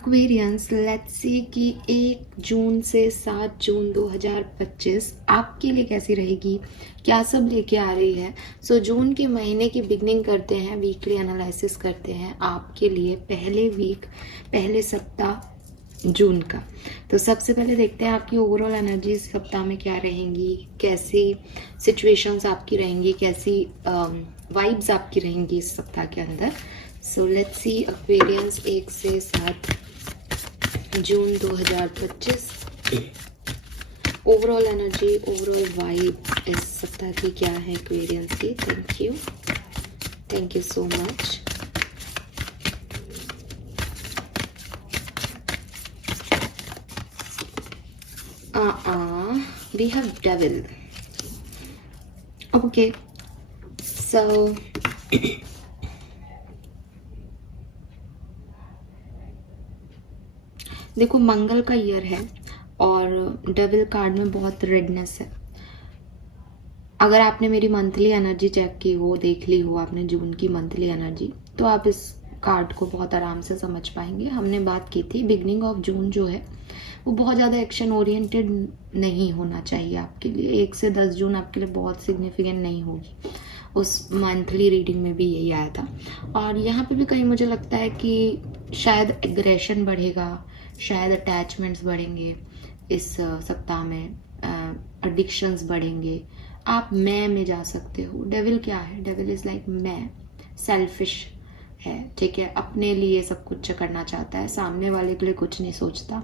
Aquarians let's see कि 1 जून से 7 जून 2025 आपके लिए कैसी रहेगी, क्या सब लेके आ रही है। सो जून के महीने की बिगनिंग करते हैं, वीकली एनालिसिस करते हैं आपके लिए पहले सप्ताह जून का। तो सबसे पहले देखते हैं आपकी ओवरऑल एनर्जी इस सप्ताह में क्या रहेंगी, कैसी सिचुएशंस आपकी रहेंगी, कैसी वाइब्स आपकी रहेंगी इस सप्ताह के अंदर। सो लेट्स सी एक्वेरियंस 1 से 7 जून 2025 ओवरऑल एनर्जी, ओवरऑल वाइब इस सप्ताह की क्या है एक्वेरियंस की। Thank you so much. We have devil. Okay, so देखो मंगल का ईयर है और डेविल कार्ड में बहुत रेडनेस है। अगर आपने मेरी मंथली एनर्जी चेक की हो, देख ली हो आपने जून की मंथली एनर्जी, तो आप इस कार्ड को बहुत आराम से समझ पाएंगे। हमने बात की थी बिगनिंग ऑफ जून जो है वो बहुत ज़्यादा एक्शन ओरिएंटेड नहीं होना चाहिए आपके लिए। 1 से 10 जून आपके लिए बहुत सिग्निफिकेंट नहीं होगी। उस मंथली रीडिंग में भी यही आया था और यहाँ पे भी कहीं मुझे लगता है कि शायद एग्रेशन बढ़ेगा, शायद अटैचमेंट्स बढ़ेंगे इस सप्ताह में, एडिक्शंस बढ़ेंगे। आप मैं में जा सकते हो। डेविल क्या है? डेविल इज़ लाइक मैं, सेल्फिश है, ठीक है, अपने लिए सब कुछ करना चाहता है, सामने वाले के लिए कुछ नहीं सोचता।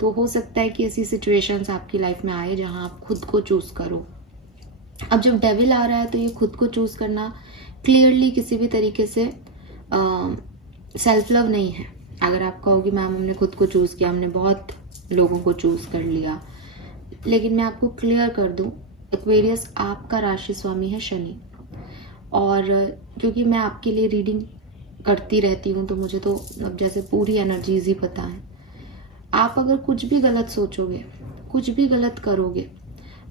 तो हो सकता है कि ऐसी सिचुएशंस आपकी लाइफ में आए जहां आप खुद को चूज़ करो। अब जब डेविल आ रहा है तो ये खुद को चूज़ करना क्लियरली किसी भी तरीके से सेल्फ लव नहीं है। अगर आप कहोगे मैम हमने खुद को चूज़ किया, हमने बहुत लोगों को चूज़ कर लिया, लेकिन मैं आपको क्लियर कर दूं, एक्वेरियस आपका राशि स्वामी है शनि। और क्योंकि मैं आपके लिए रीडिंग करती रहती हूँ तो मुझे तो अब जैसे पूरी एनर्जीज ही पता है। आप अगर कुछ भी गलत सोचोगे, कुछ भी गलत करोगे,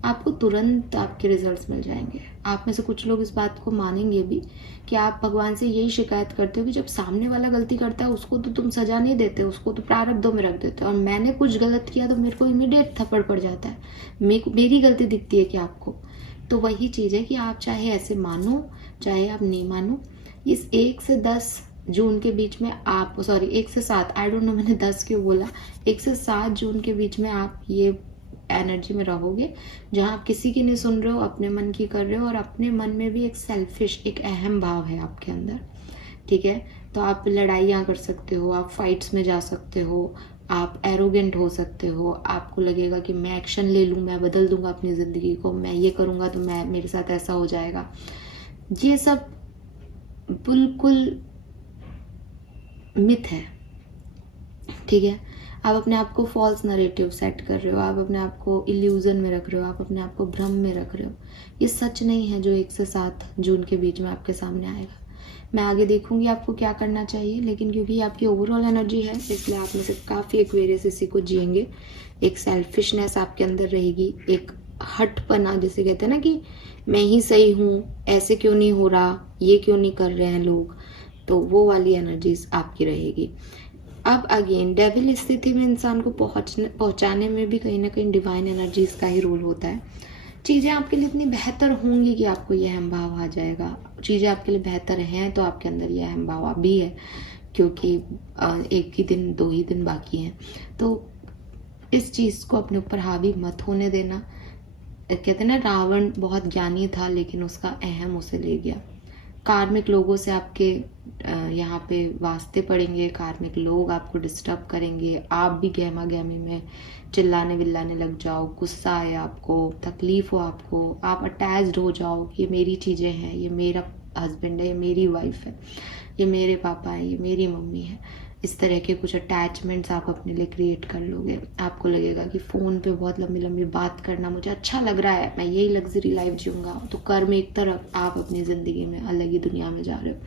आपको तुरंत आपके रिजल्ट्स मिल जाएंगे। आप में से कुछ लोग इस बात को मानेंगे भी कि आप भगवान से यही शिकायत करते हो कि जब सामने वाला गलती करता है उसको तो तुम सजा नहीं देते, उसको तो प्रारब्धों में रख देते हो, और मैंने कुछ गलत किया तो मेरे को इमीडिएट थप्पड़ पड़ जाता है, मेरी गलती दिखती है कि आपको। तो वही चीज़ है कि आप चाहे ऐसे मानो चाहे आप नहीं मानो, इस 1 से 10 जून के बीच में आप, सॉरी 1 से 7, आई डोंट नो मैंने 10 क्यों बोला, 1 से 7 जून के बीच में आप ये एनर्जी में रहोगे जहाँ आप किसी की नहीं सुन रहे हो, अपने मन की कर रहे हो, और अपने मन में भी एक सेल्फिश, एक अहम भाव है आपके अंदर, ठीक है। तो आप लड़ाइयाँ कर सकते हो, आप फाइट्स में जा सकते हो, आप एरोगेंट हो सकते हो, आपको लगेगा कि मैं एक्शन ले लूँ, मैं बदल दूंगा अपनी ज़िंदगी को, मैं ये करूँगा तो मैं मेरे साथ ऐसा हो जाएगा। ये सब बिल्कुल मिथ है, ठीक है। आप अपने आप को फॉल्स नरेटिव सेट कर रहे हो, आप अपने आप को इल्यूजन में रख रहे हो, आप अपने आप को भ्रम में रख रहे हो। ये सच नहीं है जो 1 से 7 जून के बीच में आपके सामने आएगा। मैं आगे देखूंगी आपको क्या करना चाहिए, लेकिन क्योंकि आपकी ओवरऑल एनर्जी है इसलिए आप में से काफ़ी एक्वेरियस इसी को जिएंगे। एक सेल्फिशनेस आपके अंदर रहेगी, एक हटपना, जैसे कहते हैं ना कि मैं ही सही हूँ, ऐसे क्यों नहीं हो रहा, ये क्यों नहीं कर रहे हैं लोग, तो वो वाली एनर्जीज आपकी रहेगी। अब अगेन डेविल स्थिति में इंसान को पहुंचाने में भी कहीं ना कहीं डिवाइन एनर्जीज का ही रोल होता है। चीज़ें आपके लिए इतनी बेहतर होंगी कि आपको यह अहम भाव आ जाएगा। चीज़ें आपके लिए बेहतर हैं तो आपके अंदर यह अहम भाव भी है, क्योंकि 1 ही दिन 2 ही दिन बाकी हैं। तो इस चीज़ को अपने ऊपर हावी मत होने देना। कहते हैं ना रावण बहुत ज्ञानी था लेकिन उसका अहम उसे ले गया। कार्मिक लोगों से आपके यहाँ पे वास्ते पड़ेंगे, कार्मिक लोग आपको डिस्टर्ब करेंगे, आप भी गहमा गहमी में चिल्लाने विल्लाने लग जाओ, गुस्सा आए आपको, तकलीफ हो आपको, आप अटैच्ड हो जाओ कि ये मेरी चीज़ें हैं, ये मेरा हस्बैंड है, ये मेरी वाइफ है, ये मेरे पापा है, ये मेरी मम्मी है। इस तरह के कुछ अटैचमेंट्स आप अपने लिए क्रिएट कर लोगे। आपको लगेगा कि फ़ोन पे बहुत लंबी लंबी बात करना मुझे अच्छा लग रहा है, मैं यही लग्जरी लाइफ जीऊँगा, तो कर्म एक तरफ, आप अपनी ज़िंदगी में अलग ही दुनिया में जा रहे हो।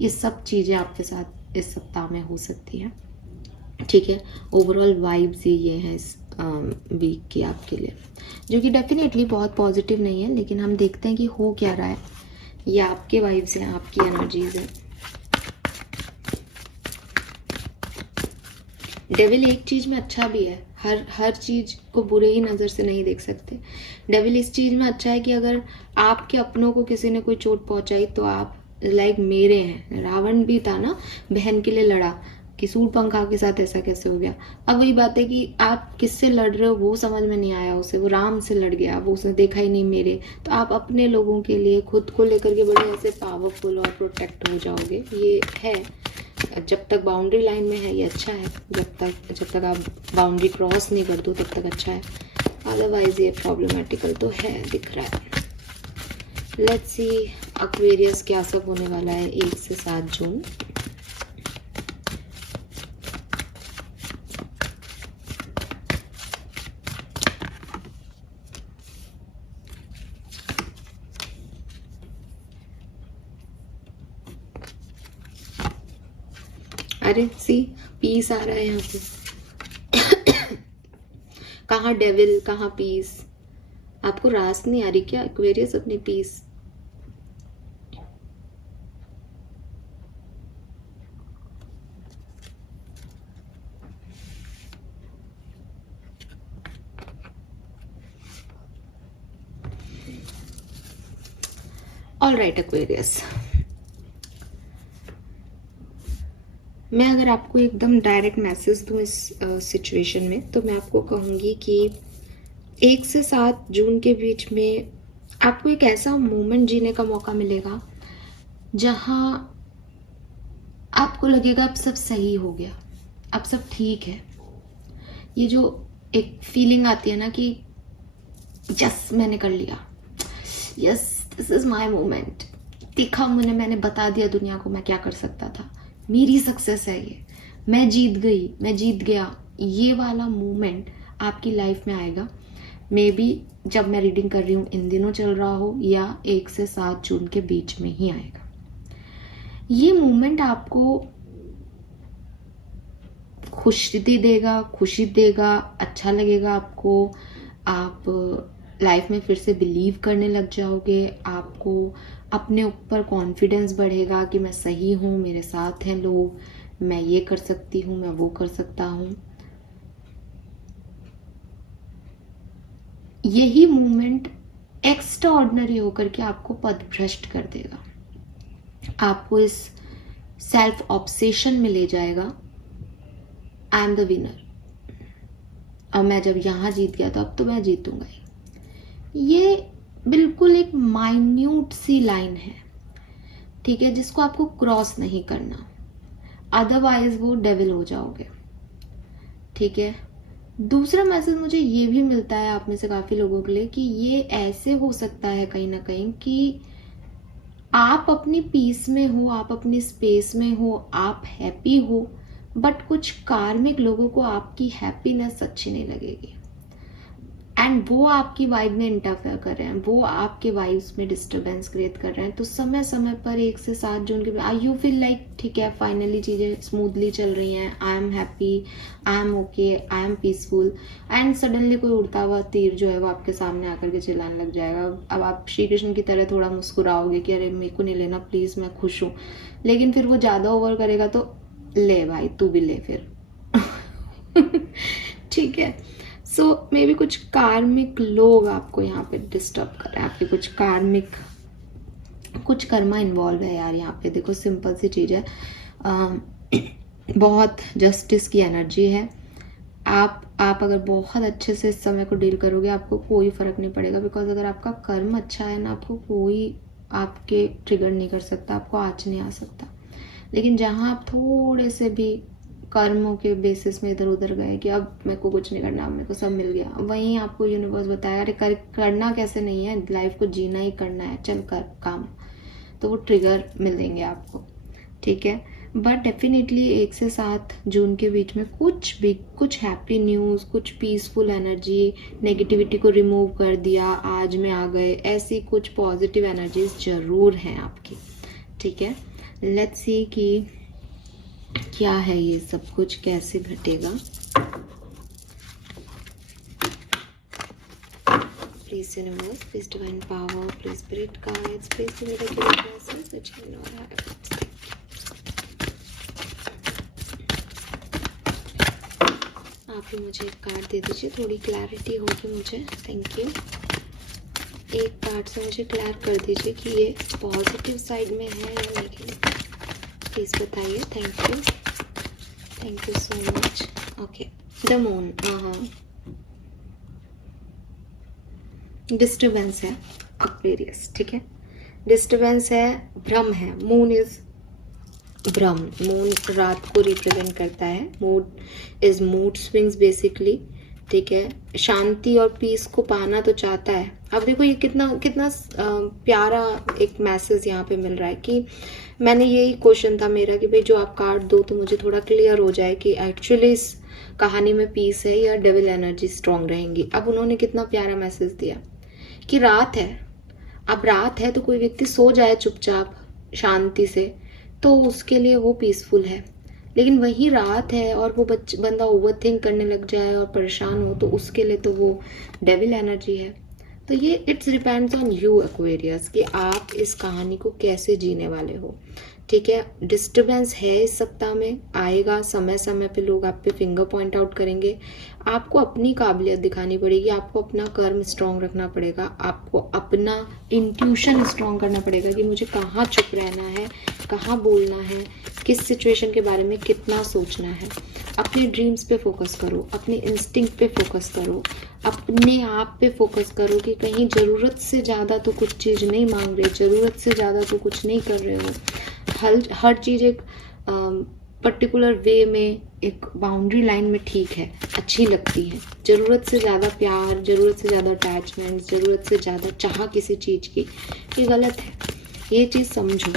ये सब चीज़ें आपके साथ इस सप्ताह में हो सकती हैं, ठीक है। ओवरऑल वाइब्स ही ये है इस वीक की आपके लिए, जो कि डेफिनेटली बहुत पॉजिटिव नहीं है, लेकिन हम देखते हैं कि हो क्या रहा है। ये आपके वाइब्स हैं, आपकी एनर्जीज हैं। डेविल एक चीज में अच्छा भी है, हर चीज को बुरे ही नजर से नहीं देख सकते। डेविल इस चीज में अच्छा है कि अगर आपके अपनों को किसी ने कोई चोट पहुंचाई तो आप लाइक मेरे हैं। रावण भी था ना, बहन के लिए लड़ा कि सूर्पणखा के साथ ऐसा कैसे हो गया। अब वही बात है कि आप किससे लड़ रहे हो वो समझ में नहीं आया उसे, वो राम से लड़ गया, वो उसने देखा ही नहीं मेरे। तो आप अपने लोगों के लिए खुद को लेकर के बड़े ऐसे पावरफुल और प्रोटेक्ट हो जाओगे, ये है। जब तक बाउंड्री लाइन में है ये अच्छा है, जब तक आप बाउंड्री क्रॉस नहीं कर दो तब तक अच्छा है, अदरवाइज ये प्रॉब्लमेटिकल तो है, दिख रहा है। लेट्स सी एक्वेरियस क्या सब होने वाला है 1 से 7 जून। अरे सी पीस आ रहा है यहाँ पे। कहाँ डेविल कहाँ पीस, आपको रास नहीं आ रही क्या एक्वेरियस अपनी पीस? ऑल राइट एक्वेरियस, मैं अगर आपको एकदम डायरेक्ट मैसेज दूँ इस सिचुएशन में तो मैं आपको कहूँगी कि 1 से 7 जून के बीच में आपको एक ऐसा मोमेंट जीने का मौका मिलेगा जहाँ आपको लगेगा अब सब सही हो गया, अब सब ठीक है। ये जो एक फीलिंग आती है ना कि यस मैंने कर लिया, yes this is my moment, देखा मैंने बता दिया दुनिया को मैं क्या कर सकता था, मेरी सक्सेस है ये, मैं जीत गई, मैं जीत गया। ये वाला मोमेंट आपकी लाइफ में आएगा। मे बी जब मैं रीडिंग कर रही हूँ इन दिनों चल रहा हो या 1 से 7 जून के बीच में ही आएगा। ये मोमेंट आपको खुशी देगा, अच्छा लगेगा आपको। आप लाइफ में फिर से बिलीव करने लग जाओगे, आपको अपने ऊपर कॉन्फिडेंस बढ़ेगा कि मैं सही हूँ, मेरे साथ हैं लोग, मैं ये कर सकती हूँ, मैं वो कर सकता हूँ। यही मोमेंट एक्स्ट्रा ऑर्डिनरी होकर के आपको पदभ्रष्ट कर देगा, आपको इस सेल्फ ऑब्सेशन में ले जाएगा। आई एम द विनर, अब मैं जब यहाँ जीत गया तो अब तो मैं जीतूंगा ही। ये बिल्कुल एक माइन्यूट सी लाइन है, ठीक है, जिसको आपको क्रॉस नहीं करना, अदरवाइज वो डेविल हो जाओगे, ठीक है। दूसरा मैसेज मुझे ये भी मिलता है आप में से काफी लोगों के लिए कि ये ऐसे हो सकता है कहीं ना कहीं कि आप अपनी पीस में हो, आप अपनी स्पेस में हो, आप हैप्पी हो, बट कुछ कार्मिक लोगों को आपकी हैप्पीनेस अच्छी नहीं लगेगी एंड वो आपकी वाइब में इंटरफेयर कर रहे हैं, वो आपके वाइब्स में डिस्टरबेंस क्रिएट कर रहे हैं। तो समय समय पर 1 से 7 जून के आई यू फील लाइक ठीक है फाइनली चीजें स्मूथली चल रही हैं, I am happy, I am okay, I am peaceful, and suddenly कोई उड़ता हुआ तीर जो है वो आपके सामने आकर के चिल्लाने लग जाएगा। अब आप श्री कृष्ण की तरह थोड़ा मुस्कुराओगे कि अरे मेरे को नहीं लेना प्लीज, मैं खुश हूँ। लेकिन फिर वो ज्यादा ओवर करेगा तो ले भाई तू भी ले फिर। ठीक है। सो मे बी कुछ कार्मिक लोग आपको यहाँ पे डिस्टर्ब कर रहे हैं, आपके कुछ कर्मा इन्वॉल्व है यार यहाँ पे। देखो सिंपल सी चीज है, बहुत जस्टिस की एनर्जी है। आप अगर बहुत अच्छे से इस समय को डील करोगे आपको कोई फर्क नहीं पड़ेगा, बिकॉज अगर आपका कर्म अच्छा है ना, आपको कोई आपके ट्रिगर नहीं कर सकता, आपको आँच नहीं आ सकता। लेकिन जहाँ आप थोड़े से भी कर्मों के बेसिस में इधर उधर गए कि अब मेरे को कुछ नहीं करना, अब मेरे को सब मिल गया, वहीं आपको यूनिवर्स बताया अरे करना कैसे नहीं है, लाइफ को जीना ही करना है, चल कर काम, तो वो ट्रिगर मिलेंगे आपको, ठीक है। बट डेफिनेटली 1 से 7 जून के बीच में कुछ हैप्पी न्यूज़, कुछ पीसफुल एनर्जी, नेगेटिविटी को रिमूव कर दिया, आज में आ गए, ऐसी कुछ पॉजिटिव एनर्जीज जरूर हैं आपकी, ठीक है। लेट्स सी कि क्या है ये सब कुछ, कैसे घटेगा। Please universe, please divine power, please spirit guides, please miracle message which can not have. आप ही मुझे एक कार्ड दे दीजिए, थोड़ी क्लैरिटी होगी मुझे। Thank you. एक कार्ड से मुझे क्लियर कर दीजिए कि ये पॉजिटिव साइड में है या नेगेटिव, प्लीज़ बताइए। Thank you so much. Okay, the moon. हाँ, डिस्टर्बेंस है एक्वेरियस, ठीक है, डिस्टर्बेंस है, भ्रम है। मून इज भ्रम, मून रात को रिप्रेजेंट करता है। Mood is mood swings basically, ठीक है। शांति और पीस को पाना तो चाहता है। अब देखो ये कितना कितना प्यारा एक मैसेज यहाँ पे मिल रहा है कि मैंने यही क्वेश्चन था मेरा कि भाई जो आप कार्ड दो तो मुझे थोड़ा क्लियर हो जाए कि एक्चुअली इस कहानी में पीस है या डेविल एनर्जी स्ट्रांग रहेंगी। अब उन्होंने कितना प्यारा मैसेज दिया कि रात है। अब रात है तो कोई व्यक्ति सो जाए चुपचाप शांति से तो उसके लिए वो पीसफुल है, लेकिन वही रात है और वो बंदा ओवर थिंक करने लग जाए और परेशान हो तो उसके लिए तो वो डेविल एनर्जी है। तो ये it's depends on you Aquarius कि आप इस कहानी को कैसे जीने वाले हो, ठीक है। डिस्टर्बेंस है इस सप्ताह में, आएगा, समय समय पे लोग आप पे फिंगर पॉइंट आउट करेंगे। आपको अपनी काबिलियत दिखानी पड़ेगी, आपको अपना कर्म स्ट्रॉन्ग रखना पड़ेगा, आपको अपना इंट्यूशन स्ट्रॉन्ग करना पड़ेगा कि मुझे कहाँ चुप रहना है, कहाँ बोलना है, किस सिचुएशन के बारे में कितना सोचना है। अपने ड्रीम्स पे फोकस करो, अपने इंस्टिंक्ट पे फोकस करो, अपने आप पे फोकस करो कि कहीं ज़रूरत से ज़्यादा तो कुछ चीज़ नहीं मांग रहे, ज़रूरत से ज़्यादा तो कुछ नहीं कर रहे हो। हर चीज़ एक पर्टिकुलर वे में, एक बाउंड्री लाइन में ठीक है, अच्छी लगती है। ज़रूरत से ज़्यादा प्यार, ज़रूरत से ज़्यादा अटैचमेंट, ज़रूरत से ज़्यादा चाह किसी चीज़ की, ये गलत है। ये चीज़ समझो,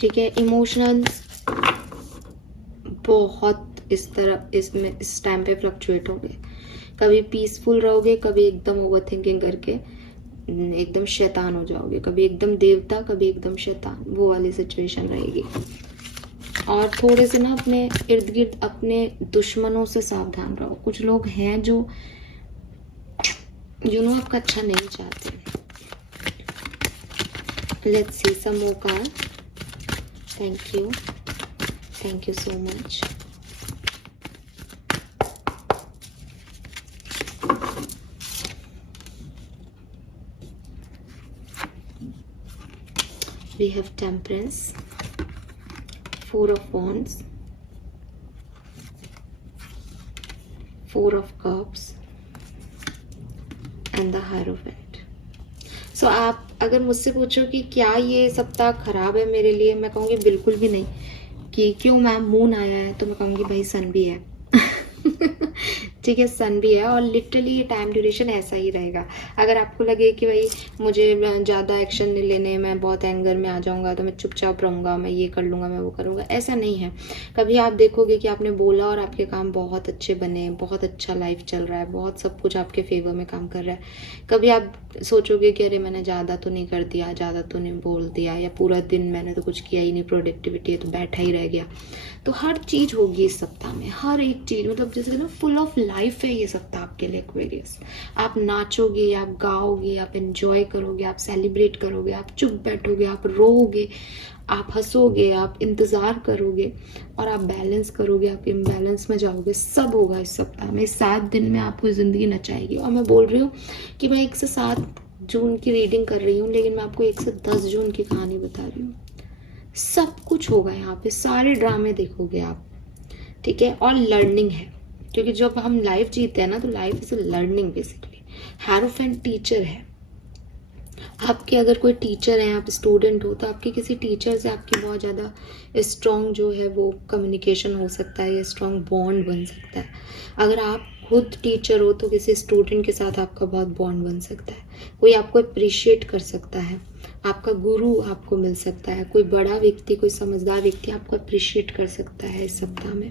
ठीक है। इमोशंस बहुत इस टाइम पे फ्लक्चुएट होंगे। कभी पीसफुल रहोगे, कभी एकदम ओवर थिंकिंग करके एकदम शैतान हो जाओगे, कभी एकदम देवता, कभी एकदम शैतान, वो वाली सिचुएशन रहेगी। और थोड़े से ना अपने इर्द गिर्द अपने दुश्मनों से सावधान रहो। कुछ लोग हैं जो आपका अच्छा नहीं चाहते। Let's see some more card. Thank you so much. We have Temperance, Four of Wands, Four of Cups and the Hierophant. So आप अगर मुझसे पूछो कि क्या ये सप्ताह खराब है मेरे लिए, मैं कहूँगी बिल्कुल भी नहीं। कि क्यों मैम, मून आया है, तो मैं कहूँगी भाई सन भी है ठीक है, सन भी है। और लिटरली ये टाइम ड्यूरेशन ऐसा ही रहेगा। अगर आपको लगे कि भाई मुझे ज़्यादा एक्शन नहीं लेने, मैं बहुत एंगर में आ जाऊँगा तो मैं चुपचाप रहूँगा, मैं ये कर लूँगा, मैं वो करूँगा, ऐसा नहीं है। कभी आप देखोगे कि आपने बोला और आपके काम बहुत अच्छे बने, बहुत अच्छा लाइफ चल रहा है, बहुत सब कुछ आपके फेवर में काम कर रहा है। कभी आप सोचोगे कि अरे मैंने ज़्यादा तो नहीं कर दिया, ज़्यादा तो नहीं बोल दिया, या पूरा दिन मैंने तो कुछ किया ही नहीं, प्रोडक्टिविटी है तो बैठा ही रह गया। तो हर चीज़ होगी इस सप्ताह में, हर एक चीज़, मतलब जैसे ना फुल ऑफ लाइफ है ये सप्ताह आपके लिए एक्वेरियस। आप नाचोगे, आप गाओगे, आप एंजॉय करोगे, आप सेलिब्रेट करोगे, आप चुप बैठोगे, आप रोओगे, आप हंसोगे, आप इंतज़ार करोगे और आप बैलेंस करोगे, आप इम्बैलेंस में जाओगे। सब होगा इस सप्ताह में। 7 दिन में आपको ज़िंदगी नचाएगी। और मैं बोल रही हूँ कि मैं 1 से 7 जून की रीडिंग कर रही हूँ, लेकिन मैं आपको 1 से 10 जून की कहानी बता रही हूँ। सब कुछ होगा यहाँ पे, सारे ड्रामे देखोगे आप, ठीक है। और लर्निंग है, क्योंकि जब हम लाइफ जीते हैं ना तो life is learning basically. Hierophant teacher है आपके। अगर कोई टीचर है, आप स्टूडेंट हो, तो आपके किसी टीचर से आपकी बहुत ज़्यादा स्ट्रॉन्ग जो है वो कम्युनिकेशन हो सकता है या स्ट्रॉन्ग बॉन्ड बन सकता है। अगर आप खुद टीचर हो तो किसी स्टूडेंट के साथ आपका बहुत बॉन्ड बन सकता है। कोई आपको अप्रिशिएट कर सकता है, आपका गुरु आपको मिल सकता है, कोई बड़ा व्यक्ति, कोई समझदार व्यक्ति आपको अप्रिशिएट कर सकता है इस सप्ताह में।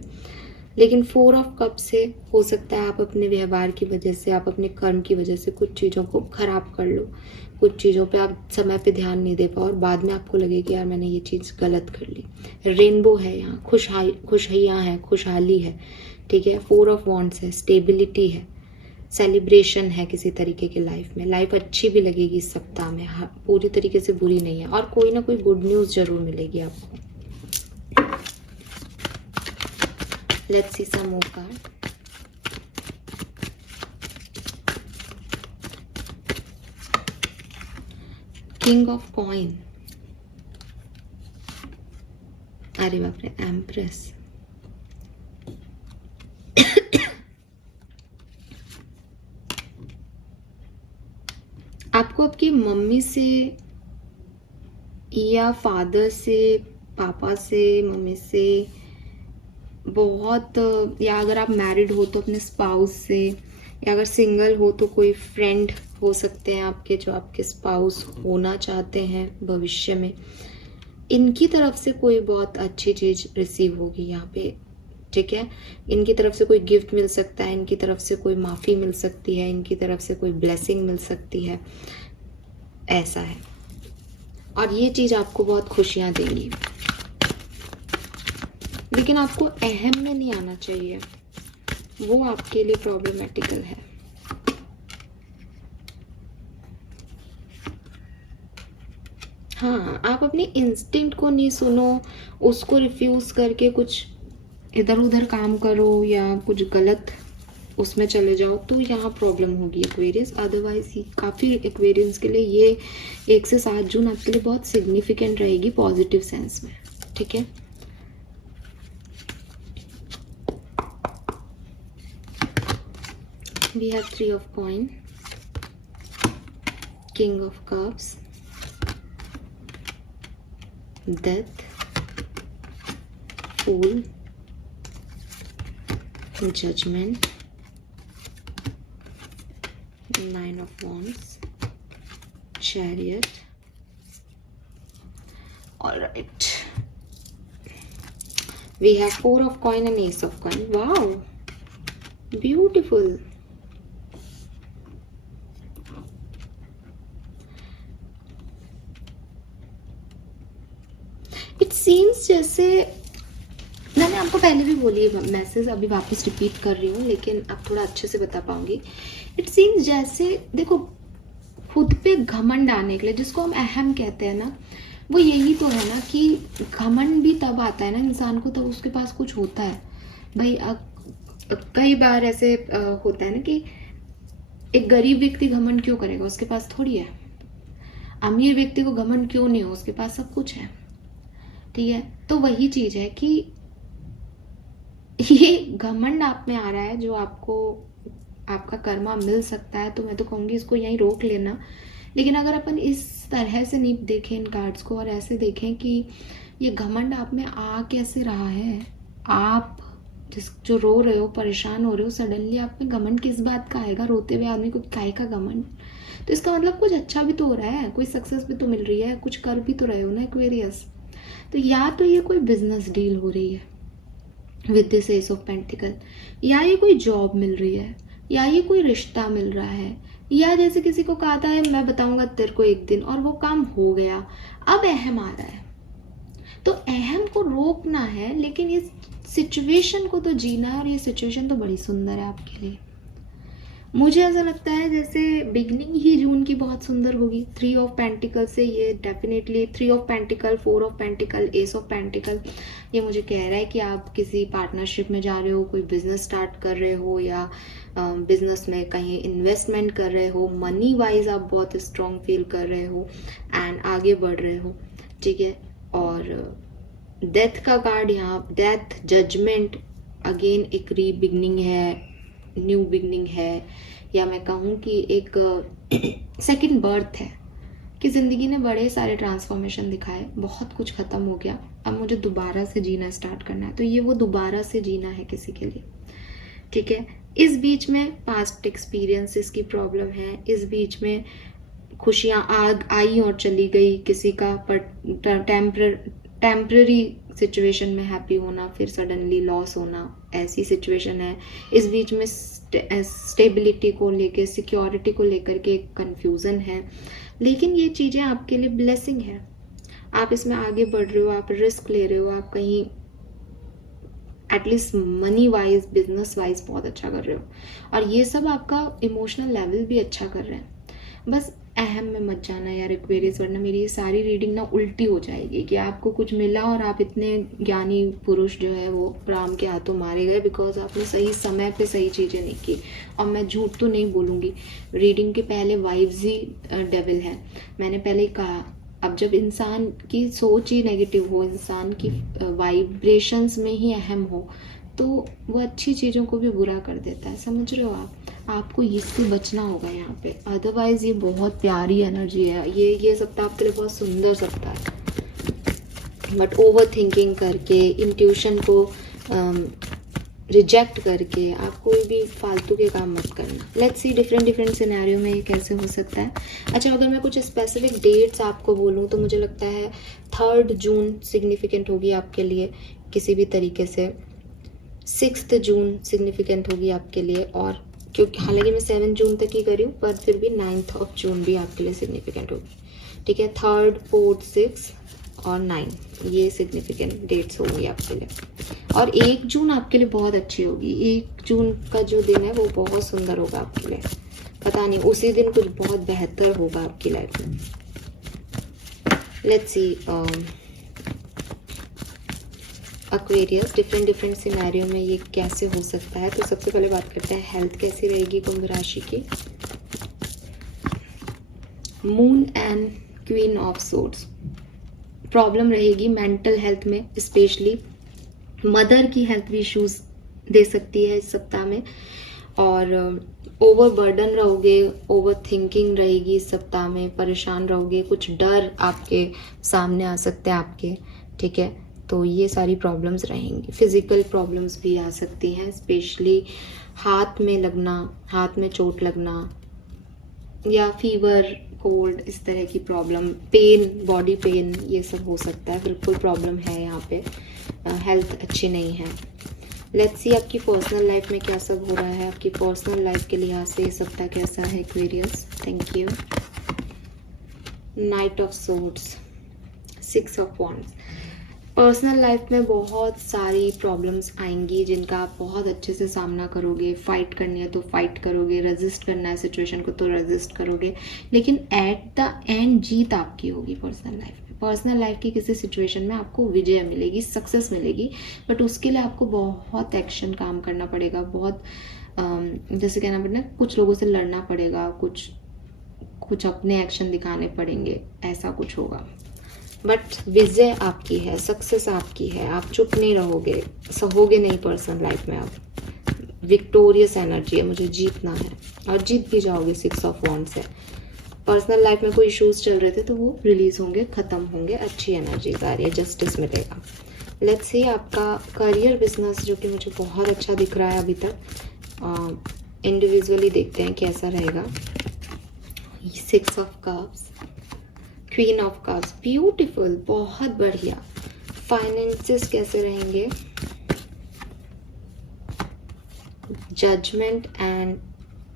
लेकिन 4 ऑफ कप से हो सकता है आप अपने व्यवहार की वजह से, आप अपने कर्म की वजह से कुछ चीज़ों को खराब कर लो, कुछ चीज़ों पे आप समय पे ध्यान नहीं दे पाओ और बाद में आपको लगे कि यार मैंने ये चीज़ गलत कर ली। रेनबो है यहाँ, खुशियाँ हैं, खुशहाली है, ठीक है। 4 ऑफ वॉन्ड्स है, स्टेबिलिटी है, सेलिब्रेशन है किसी तरीके की लाइफ में। लाइफ अच्छी भी लगेगी इस सप्ताह में, पूरी तरीके से बुरी नहीं है। और कोई ना कोई गुड न्यूज़ जरूर मिलेगी आपको। Let's see some more card. King of coin, अरे बाप रे, एम्प्रेस, आपको आपकी मम्मी से या फादर से, पापा से, मम्मी से बहुत, या अगर आप मैरिड हो तो अपने स्पाउस से, या अगर सिंगल हो तो कोई फ्रेंड हो सकते हैं आपके जो आपके स्पाउस होना चाहते हैं भविष्य में, इनकी तरफ से कोई बहुत अच्छी चीज़ रिसीव होगी यहाँ पे, ठीक है। इनकी तरफ से कोई गिफ्ट मिल सकता है, इनकी तरफ से कोई माफ़ी मिल सकती है, इनकी तरफ से कोई ब्लेसिंग मिल सकती है, ऐसा है। और ये चीज़ आपको बहुत खुशियाँ देंगी, लेकिन आपको अहम में नहीं आना चाहिए, वो आपके लिए प्रॉब्लमेटिकल है। हाँ, आप अपनी इंस्टिंक्ट को नहीं सुनो, उसको रिफ्यूज़ करके कुछ इधर उधर काम करो या कुछ गलत उसमें चले जाओ तो यहाँ प्रॉब्लम होगी एक्वेरियस। अदरवाइज काफ़ी एक्वेरियंस के लिए ये 1 से 7 जून आपके लिए बहुत सिग्निफिकेंट रहेगी पॉजिटिव सेंस में, ठीक है। We have 3 of coin, King of Cups, Death, Fool, Judgment, 9 of Wands, Chariot. Alright. We have 4 of coin and Ace of coin. Wow. Beautiful. It scenes जैसे मैंने आपको पहले भी बोली है मैसेज, अभी वापस रिपीट कर रही हूँ लेकिन अब थोड़ा अच्छे से बता पाऊंगी। इट सीन्स जैसे देखो खुद पे घमंड आने के लिए, जिसको हम अहम कहते हैं ना, वो यही तो है ना कि घमंड भी तब आता है ना इंसान को, तब उसके पास कुछ होता है। भाई कई बार ऐसे होता है ना कि एक गरीब व्यक्ति घमंड क्यों करेगा, उसके पास थोड़ी है। अमीर व्यक्ति को घमंड क्यों नहीं हो, उसके पास सब कुछ है, ठीक है। तो वही चीज है कि ये घमंड आप में आ रहा है जो आपको आपका कर्मा मिल सकता है, तो मैं तो कहूँगी इसको यहीं रोक लेना। लेकिन अगर अपन इस तरह से नहीं देखें इन कार्ड्स को और ऐसे देखें कि ये घमंड आप में आ कैसे रहा है, आप जो रो रहे हो, परेशान हो रहे हो, सडनली आप में घमंड किस बात का आएगा? रोते हुए आदमी को काहे का घमंड? तो इसका मतलब कुछ अच्छा भी तो हो रहा है, कोई सक्सेस भी तो मिल रही है, कुछ कर भी तो रहे हो ना एक्वेरियस। तो या तो ये कोई बिजनेस डील हो रही है with this S of pentacle, या ये कोई जॉब मिल रही है, या ये कोई रिश्ता मिल रहा है, या जैसे किसी को कहा था मैं बताऊंगा तेरे को एक दिन, और वो काम हो गया, अब अहम आ रहा है। तो अहम को रोकना है, लेकिन इस सिचुएशन को तो जीना है, और ये सिचुएशन तो बड़ी सुंदर है आपके लिए। मुझे ऐसा लगता है जैसे बिगनिंग ही जून की बहुत सुंदर होगी। 3 ऑफ पेंटिकल से ये definitely 3 of pentacle, 4 of pentacle, S of pentacle, ये मुझे कह रहा है कि आप किसी पार्टनरशिप में जा रहे हो, कोई बिजनेस स्टार्ट कर रहे हो, या बिजनेस में कहीं इन्वेस्टमेंट कर रहे हो, मनी वाइज आप बहुत स्ट्रॉन्ग फील कर रहे हो एंड आगे बढ़ रहे हो, ठीक है। और डेथ का कार्ड यहाँ, डेथ, जजमेंट, अगेन एक रीबिगनिंग है, न्यू बिगनिंग है, या मैं कहूँ कि एक सेकंड बर्थ है कि ज़िंदगी ने बड़े सारे ट्रांसफॉर्मेशन दिखाए, बहुत कुछ ख़त्म हो गया, अब मुझे दोबारा से जीना स्टार्ट करना है। तो ये वो दोबारा से जीना है किसी के लिए, ठीक है। इस बीच में पास्ट एक्सपीरियंसेस की प्रॉब्लम है, इस बीच में खुशियाँ आई और चली गई किसी का, पर टेम्पररी सिचुएशन में हैप्पी होना, फिर सडनली लॉस होना, ऐसी सिचुएशन है। इस बीच में स्टेबिलिटी को लेकर, सिक्योरिटी को लेकर के एक कन्फ्यूज़न है, लेकिन ये चीज़ें आपके लिए ब्लेसिंग है। आप इसमें आगे बढ़ रहे हो, आप रिस्क ले रहे हो, आप कहीं at least money wise, business wise बहुत अच्छा कर रहे हो, और ये सब आपका इमोशनल लेवल भी अच्छा कर रहे हैं। बस अहम में मत जाना यार एक्वेरियस, वरना मेरी ये सारी रीडिंग ना उल्टी हो जाएगी कि आपको कुछ मिला और आप इतने ज्ञानी पुरुष जो है वो राम के हाथों मारे गए बिकॉज आपने सही समय पे सही चीज़ें नहीं की। और मैं झूठ तो नहीं बोलूँगी, रीडिंग के पहले वाइब्स ही डेविल है, मैंने पहले ही कहा। अब जब इंसान की सोच ही नेगेटिव हो, इंसान की वाइब्रेशंस में ही अहम हो, तो वो अच्छी चीज़ों को भी बुरा कर देता है, समझ रहे हो आप। आपको इससे बचना होगा यहाँ पे, अदरवाइज ये बहुत प्यारी एनर्जी है, ये सप्ताह आपके लिए बहुत सुंदर सप्ताह है। बट ओवर थिंकिंग करके, इंट्यूशन को रिजेक्ट करके आप कोई भी फालतू के काम मत करना। लेट्स सी डिफरेंट सिनेरियो में ये कैसे हो सकता है। अच्छा, अगर मैं कुछ स्पेसिफिक डेट्स आपको बोलूँ तो मुझे लगता है 3 जून सिग्निफिकेंट होगी आपके लिए किसी भी तरीके से, 6 जून सिग्निफिकेंट होगी आपके लिए, और क्योंकि हालांकि मैं 7 जून तक ही करी हूँ पर फिर भी 9 जून भी आपके लिए सिग्निफिकेंट होगी, ठीक है। 3, 4, 6 और 9 ये सिग्निफिकेंट डेट्स होंगी आपके लिए। और 1 जून आपके लिए बहुत अच्छी होगी, 1 जून का जो दिन है वो बहुत सुंदर होगा आपके लिए, पता नहीं उसी दिन कुछ बहुत बेहतर होगा आपकी लाइफ में। Let's see Aquarius different scenario में ये कैसे हो सकता है। तो सबसे पहले बात करते हैं हेल्थ कैसी रहेगी कुंभ राशि की। Moon and queen of swords, problem रहेगी मेंटल हेल्थ में, स्पेशली मदर की हेल्थ भी इश्यूज दे सकती है इस सप्ताह में। और ओवर बर्डन रहोगे, ओवर थिंकिंग रहेगी इस सप्ताह में, परेशान रहोगे, कुछ डर आपके सामने आ सकते हैं आपके, ठीक है। तो ये सारी प्रॉब्लम्स रहेंगी। फिजिकल प्रॉब्लम्स भी आ सकती हैं, स्पेशली हाथ में लगना, हाथ में चोट लगना, या फीवर, कोल्ड, इस तरह की प्रॉब्लम, पेन, बॉडी पेन, ये सब हो सकता है। बिल्कुल प्रॉब्लम है यहाँ पे, हेल्थ अच्छी नहीं है। लेट्स सी आपकी पर्सनल लाइफ में क्या सब हो रहा है। आपकी पर्सनल लाइफ के लिहाज से ये सप्ताह कैसा है Aquarius. Thank you. Night of swords, 6 of wands, personal life में बहुत सारी प्रॉब्लम्स आएंगी जिनका आप बहुत अच्छे से सामना करोगे। फाइट करनी है तो फाइट करोगे, रेजिस्ट करना है सिचुएशन को तो रेजिस्ट करोगे, लेकिन एट द एंड जीत आपकी होगी पर्सनल लाइफ में। पर्सनल लाइफ की किसी सिचुएशन में आपको विजय मिलेगी, सक्सेस मिलेगी, बट उसके लिए आपको बहुत एक्शन काम करना पड़ेगा, बहुत जैसे कहना पड़ेगा, कुछ लोगों से लड़ना पड़ेगा, कुछ अपने एक्शन दिखाने पड़ेंगे, ऐसा कुछ होगा। बट विजय आपकी है, सक्सेस आपकी है, आप चुप नहीं रहोगे, सहोगे नहीं पर्सनल लाइफ में। आप विक्टोरियस एनर्जी है, मुझे जीतना है और जीत भी जाओगे। 6 ऑफ वॉन्ड्स है। पर्सनल लाइफ में कोई इश्यूज चल रहे थे तो वो रिलीज होंगे, खत्म होंगे, अच्छी एनर्जी आ रही है, जस्टिस मिलेगा। लेट्स सी आपका करियर बिजनेस, जो कि मुझे बहुत अच्छा दिख रहा है अभी तक। इंडिविजुअली देखते हैं कैसा रहेगा। 6 of cups, queen of cups, beautiful, बहुत बढ़िया। फाइनेंसेस कैसे रहेंगे, जजमेंट एंड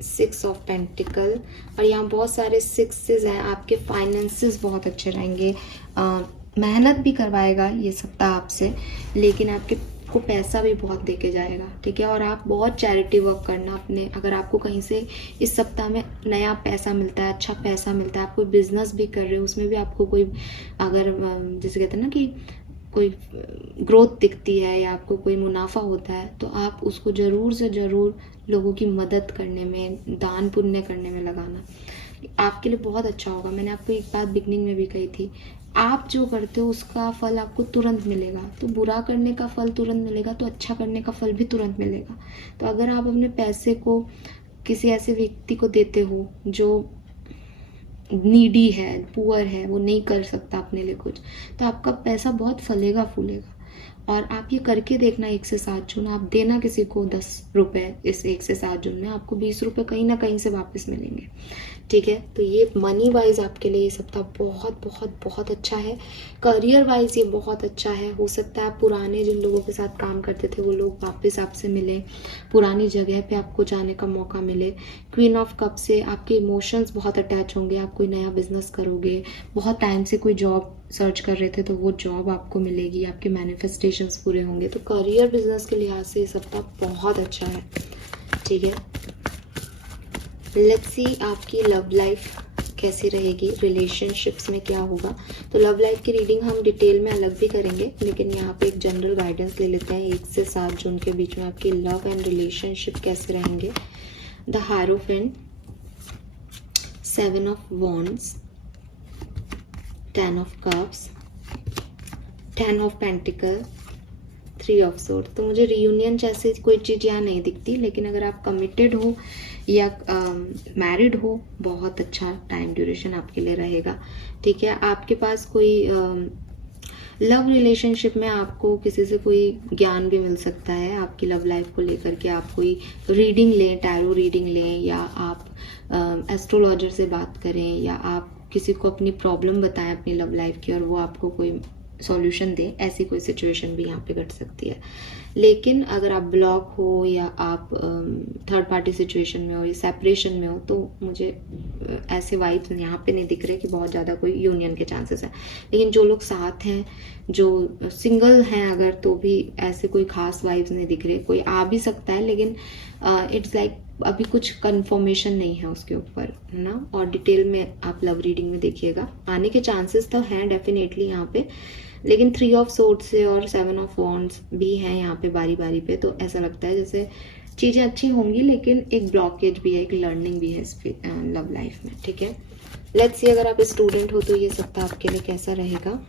6 ऑफ पेंटिकल, और यहाँ बहुत सारे 6s हैं। आपके फाइनेंसेस बहुत अच्छे रहेंगे, मेहनत भी करवाएगा ये सप्ताह आपसे, लेकिन आपके को पैसा भी बहुत देके जाएगा, ठीक है। और आप बहुत चैरिटी वर्क करना अपने, अगर आपको कहीं से इस सप्ताह में नया पैसा मिलता है, अच्छा पैसा मिलता है, आप कोई बिजनेस भी कर रहे हो, उसमें भी आपको कोई, अगर जैसे कहते हैं ना कि कोई ग्रोथ दिखती है या आपको कोई मुनाफा होता है, तो आप उसको ज़रूर से ज़रूर लोगों की मदद करने में, दान पुण्य करने में लगाना, आपके लिए बहुत अच्छा होगा। मैंने आपको एक बात बिगनिंग में भी कही थी, आप जो करते हो उसका फल आपको तुरंत मिलेगा। तो बुरा करने का फल तुरंत मिलेगा तो अच्छा करने का फल भी तुरंत मिलेगा। तो अगर आप अपने पैसे को किसी ऐसे व्यक्ति को देते हो जो नीडी है, पुअर है, वो नहीं कर सकता अपने लिए कुछ, तो आपका पैसा बहुत फलेगा फूलेगा। और आप ये करके देखना 1 से 7 जून, आप देना किसी को 10 रुपये इस 1 से 7 जून में, आपको 20 रुपये कहीं ना कहीं से वापस मिलेंगे, ठीक है। तो ये मनी वाइज आपके लिए ये सप्ताह बहुत बहुत बहुत अच्छा है। करियर वाइज ये बहुत अच्छा है। हो सकता है आप पुराने जिन लोगों के साथ काम करते थे वो लोग वापस आपसे मिले, पुरानी जगह पे आपको जाने का मौका मिले। क्वीन ऑफ कप से आपके इमोशंस बहुत अटैच होंगे, आप कोई नया बिजनेस करोगे, बहुत टाइम से कोई जॉब सर्च कर रहे थे तो वो जॉब आपको मिलेगी, आपके मैनिफेस्टेशंस पूरे होंगे। तो करियर बिजनेस के लिहाज से ये सप्ताह बहुत अच्छा है, ठीक है। लेट्स सी आपकी लव लाइफ कैसी रहेगी, रिलेशनशिप्स में क्या होगा। तो लव लाइफ की रीडिंग हम डिटेल में अलग भी करेंगे, लेकिन यहाँ पे एक जनरल गाइडेंस ले लेते हैं। 1 से 7 जून के बीच में आपकी लव एंड रिलेशनशिप कैसे रहेंगे। The hierophant, 7 of wands, 10 of cups, 10 of pentacle, 3 of sword. तो मुझे रियूनियन जैसे कोई चीज़ यहाँ नहीं दिखती, लेकिन अगर आप कमिटेड हो या मैरिड हो, बहुत अच्छा टाइम ड्यूरेशन आपके लिए रहेगा। ठीक है, आपके पास कोई लव रिलेशनशिप में आपको किसी से कोई ज्ञान भी मिल सकता है आपकी लव लाइफ को लेकर के। आप कोई रीडिंग लें, टैरो रीडिंग लें, या आप एस्ट्रोलॉजर से बात करें, या आप किसी को अपनी प्रॉब्लम बताएं अपनी लव लाइफ की और वो आपको कोई सॉल्यूशन दे। ऐसी कोई सिचुएशन भी यहाँ पे घट सकती है। लेकिन अगर आप ब्लॉक हो या आप थर्ड पार्टी सिचुएशन में हो या सेपरेशन में हो, तो मुझे ऐसे वाइब्स यहाँ पे नहीं दिख रहे कि बहुत ज़्यादा कोई यूनियन के चांसेस हैं। लेकिन जो लोग साथ हैं, जो सिंगल हैं अगर, तो भी ऐसे कोई खास वाइब्स नहीं दिख रहे। कोई आ भी सकता है, लेकिन इट्स लाइक अभी कुछ कंफर्मेशन नहीं है उसके ऊपर, है ना। और डिटेल में आप लव रीडिंग में देखिएगा, आने के चांसेस तो हैं डेफिनेटली यहाँ पे, लेकिन 3 ऑफ सोर्ड्स से और 7 ऑफ वॉन्ड्स भी हैं यहाँ पे बारी बारी पे। तो ऐसा लगता है जैसे चीज़ें अच्छी होंगी, लेकिन एक ब्लॉकेज भी है, एक लर्निंग भी है इस लव लाइफ में। ठीक है, लेट्स सी अगर आप स्टूडेंट हो तो ये सप्ताह आपके लिए कैसा रहेगा।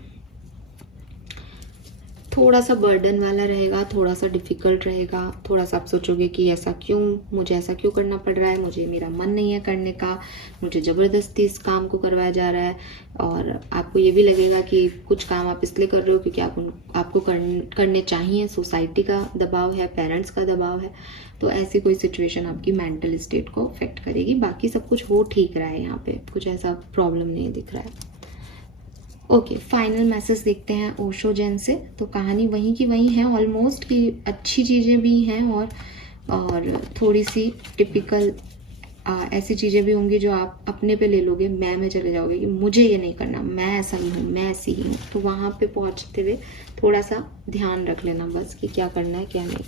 थोड़ा सा बर्डन वाला रहेगा, थोड़ा सा डिफ़िकल्ट रहेगा, थोड़ा सा आप सोचोगे कि ऐसा क्यों, मुझे ऐसा क्यों करना पड़ रहा है, मुझे मेरा मन नहीं है करने का, मुझे ज़बरदस्ती इस काम को करवाया जा रहा है। और आपको ये भी लगेगा कि कुछ काम आप इसलिए कर रहे हो क्योंकि आपको करने चाहिए, सोसाइटी का दबाव है, पेरेंट्स का दबाव है। तो ऐसी कोई सिचुएशन आपकी मेंटल स्टेट को अफेक्ट करेगी। बाकी सब कुछ हो ठीक रहा है, यहाँ पे कुछ ऐसा प्रॉब्लम नहीं दिख रहा है। ओके, फाइनल मैसेज देखते हैं ओशो जैन से। तो कहानी वहीं की वहीं है ऑलमोस्ट, कि अच्छी चीज़ें भी हैं और थोड़ी सी टिपिकल ऐसी चीज़ें भी होंगी जो आप अपने पे ले लोगे, मैं में चले जाओगे कि मुझे ये नहीं करना, मैं ऐसा नहीं हूँ, मैं ऐसी ही हूँ। तो वहाँ पे पहुँचते हुए थोड़ा सा ध्यान रख लेना बस कि क्या करना है क्या नहीं।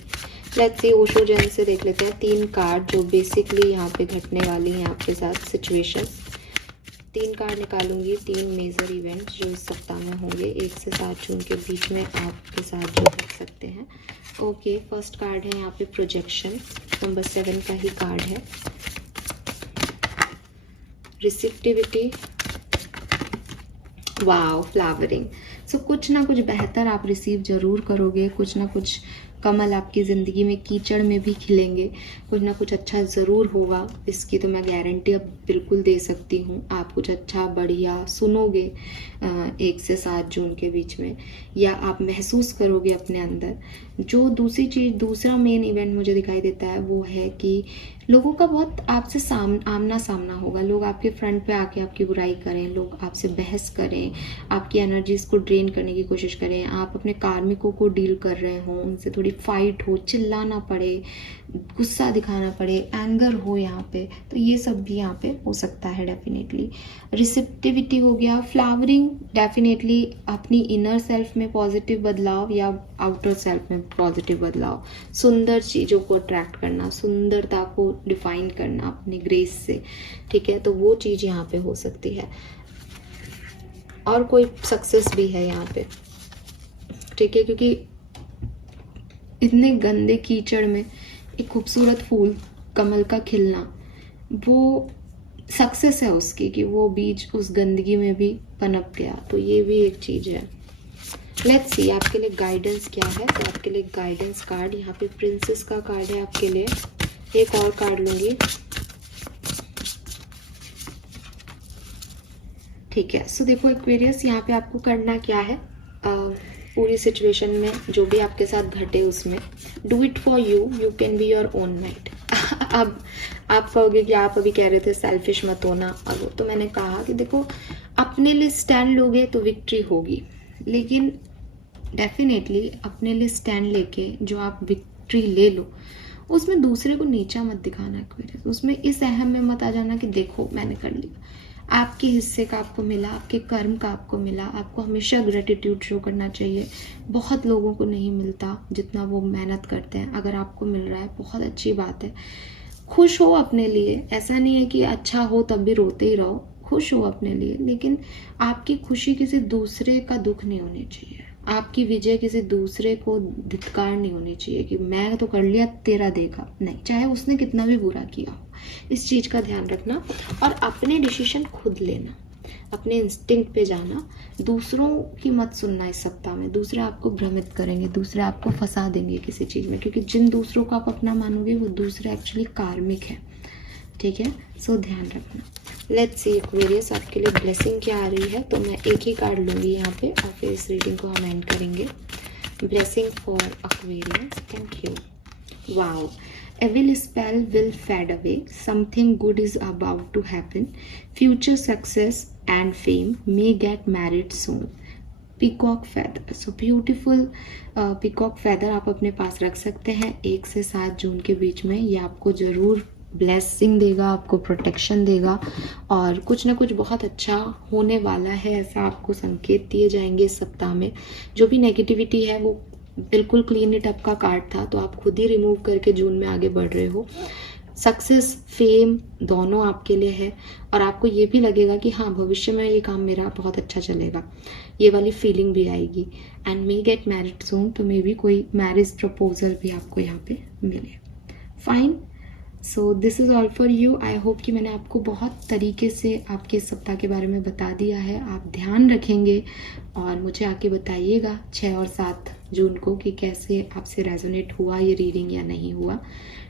लेट्स सी ओशो जैन से देख लेते हैं 3 कार्ड जो बेसिकली यहाँ पे घटने वाली हैं आपके साथ सिचुएशंस। 3 कार्ड निकालूंगी, 3 मेजर इवेंट्स जो इस सप्ताह में होंगे 1 से 7 जून के बीच में आपके साथ जो हो सकते हैं। ओके, फर्स्ट कार्ड है यहाँ पे प्रोजेक्शन, नंबर 7 का ही कार्ड है। Receptivity, wow, flowering. सो कुछ ना कुछ बेहतर आप रिसीव जरूर करोगे, कुछ ना कुछ कमल आपकी ज़िंदगी में कीचड़ में भी खिलेंगे, कुछ ना कुछ अच्छा ज़रूर होगा, इसकी तो मैं गारंटी अब बिल्कुल दे सकती हूँ। आप कुछ अच्छा बढ़िया सुनोगे 1 से 7 जून के बीच में, या आप महसूस करोगे अपने अंदर। जो दूसरी चीज़, दूसरा मेन इवेंट मुझे दिखाई देता है वो है कि लोगों का बहुत आपसे आमना सामना होगा। लोग आपके फ्रंट पे आके आपकी बुराई करें, लोग आपसे बहस करें, आपकी एनर्जीज़ को ड्रेन करने की कोशिश करें, आप अपने कार्मिकों को डील कर रहे हो, उनसे थोड़ी फाइट हो, चिल्लाना पड़े, गुस्सा दिखाना पड़े, एंगर हो यहाँ पे। तो ये सब भी यहाँ पे हो सकता है डेफिनेटली। रिसेप्टिविटी हो गया, फ्लावरिंग डेफिनेटली अपनी इनर सेल्फ में पॉजिटिव बदलाव या आउटर सेल्फ में पॉजिटिव बदलाव, सुंदर चीज़ों को अट्रैक्ट करना, सुंदरता को डिफाइन करना अपने ग्रेस से। ठीक है, तो वो चीज़ यहाँ पे हो सकती है। और कोई सक्सेस भी है यहाँ पे, ठीक है, क्योंकि इतने गंदे कीचड़ में एक खूबसूरत फूल कमल का खिलना, वो सक्सेस है उसकी, कि वो बीज उस गंदगी में भी पनप गया। तो ये भी एक चीज़ है। लेट्स सी आपके लिए गाइडेंस क्या है। तो आपके लिए गाइडेंस कार्ड यहाँ पे प्रिंसेस का कार्ड है आपके लिए। एक और कार्ड लूँगी, ठीक है। सो देखो एक्वेरियस, यहाँ पे आपको करना क्या है, पूरी सिचुएशन में जो भी आपके साथ घटे उसमें do it for you, you can be your own night. अब आप कहोगे कि आप अभी कह रहे थे सेल्फिश मत होना, और वो तो मैंने कहा कि देखो अपने लिए स्टैंड लोगे तो विक्ट्री होगी, लेकिन डेफिनेटली अपने लिए स्टैंड लेके जो आप विक्ट्री ले लो उसमें दूसरे को नीचा मत दिखाना एक्वेरियस। उसमें इस अहम में मत आ जाना कि देखो मैंने कर लिया। आपके हिस्से का आपको मिला, आपके कर्म का आपको मिला, आपको हमेशा ग्रेटिट्यूड शो करना चाहिए। बहुत लोगों को नहीं मिलता जितना वो मेहनत करते हैं। अगर आपको मिल रहा है बहुत अच्छी बात है, खुश हो अपने लिए। ऐसा नहीं है कि अच्छा हो तब भी रोते ही रहो, खुश हो अपने लिए, लेकिन आपकी खुशी किसी दूसरे का दुख नहीं होनी चाहिए। आपकी विजय किसी दूसरे को धिक्कार नहीं होनी चाहिए कि मैं तो कर लिया, तेरा देखा नहीं, चाहे उसने कितना भी बुरा किया हो। इस चीज़ का ध्यान रखना और अपने डिसीजन खुद लेना, अपने इंस्टिंक्ट पे जाना। दूसरों की मत सुनना इस सप्ताह में। दूसरे आपको भ्रमित करेंगे, दूसरे आपको फंसा देंगे किसी चीज़ में, क्योंकि जिन दूसरों को आप अपना मानोगे वो दूसरे एक्चुअली कार्मिक है। ठीक है, सो ध्यान रखना। लेट्स सी एक्वेरियस आपके लिए ब्लेसिंग क्या आ रही है। तो मैं एक ही कार्ड लूँगी यहाँ पे और फिर इस रीडिंग को हम एंड करेंगे। Blessing for Aquarius, thank you. Wow, evil spell will fade away, something good is about to happen, future success and fame, may get married soon. Peacock feather, so beautiful peacock feather आप अपने पास रख सकते हैं 1 से 7 जून के बीच में। ये आपको ज़रूर ब्लेसिंग देगा, आपको प्रोटेक्शन देगा और कुछ ना कुछ बहुत अच्छा होने वाला है, ऐसा आपको संकेत दिए जाएंगे इस सप्ताह में। जो भी नेगेटिविटी है वो बिल्कुल क्लीन इट अप का कार्ड था, तो आप खुद ही रिमूव करके जून में आगे बढ़ रहे हो। सक्सेस, फेम दोनों आपके लिए है और आपको ये भी लगेगा कि हाँ भविष्य में ये काम मेरा बहुत अच्छा चलेगा, ये वाली फीलिंग भी आएगी। एंड मे गेट मैरिड सून, तो मे भी कोई मैरिज प्रपोजल भी आपको यहाँ पे मिले। Fine, so this is all for you. I hope कि मैंने आपको बहुत तरीके से आपके इस सप्ताह के बारे में बता दिया है। आप ध्यान रखेंगे और मुझे आके बताइएगा 6 और 7 जून को कि कैसे आपसे रेजोनेट हुआ ये रीडिंग या नहीं हुआ।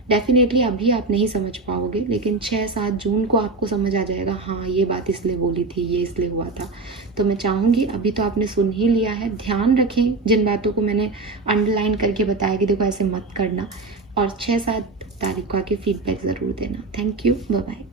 डेफिनेटली अभी आप नहीं समझ पाओगे, लेकिन 6-7 जून को आपको समझ आ जाएगा, हाँ ये बात इसलिए बोली थी, ये इसलिए हुआ था। तो मैं चाहूँगी, अभी तो आपने सुन ही लिया है, ध्यान रखें जिन बातों को मैंने अंडरलाइन करके बताया कि देखो ऐसे मत करना, और 6-7 तारीख को आके फीडबैक ज़रूर देना। Thank you, bye bye.